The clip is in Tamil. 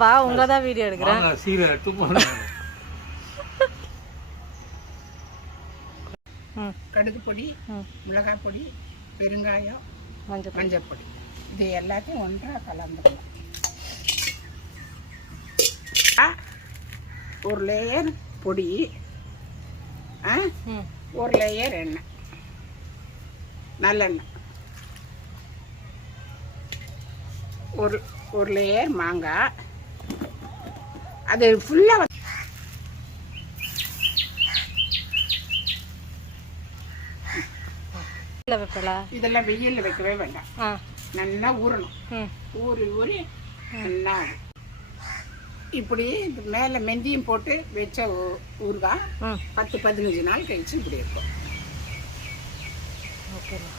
வா உங்களை தான் வீடியோ எடுக்கிறேன். கடுகு பொடி, மிளகாய் பொடி, பெருங்காயம், மஞ்சள் பொடி, இது எல்லாத்தையும் ஒன்றாக கலந்துக்கலாம். ஒரு லேயர் பொடி, ஒரு லேயர் எண்ணெய், நல்லெண்ணெய், ஒரு லேயர் மாங்காய், அது ஃபுல்லாக இதெல்லாம் வெயிலில் வைக்கவே வேண்டாம், நல்லா ஊறணும். ஊறி நல்லா இப்படி மேலே மெந்தியும் போட்டு வச்ச ஊறுகாய் 10-15 நாள் கழிச்சு இப்படி இருக்கும். ஓகேம்மா.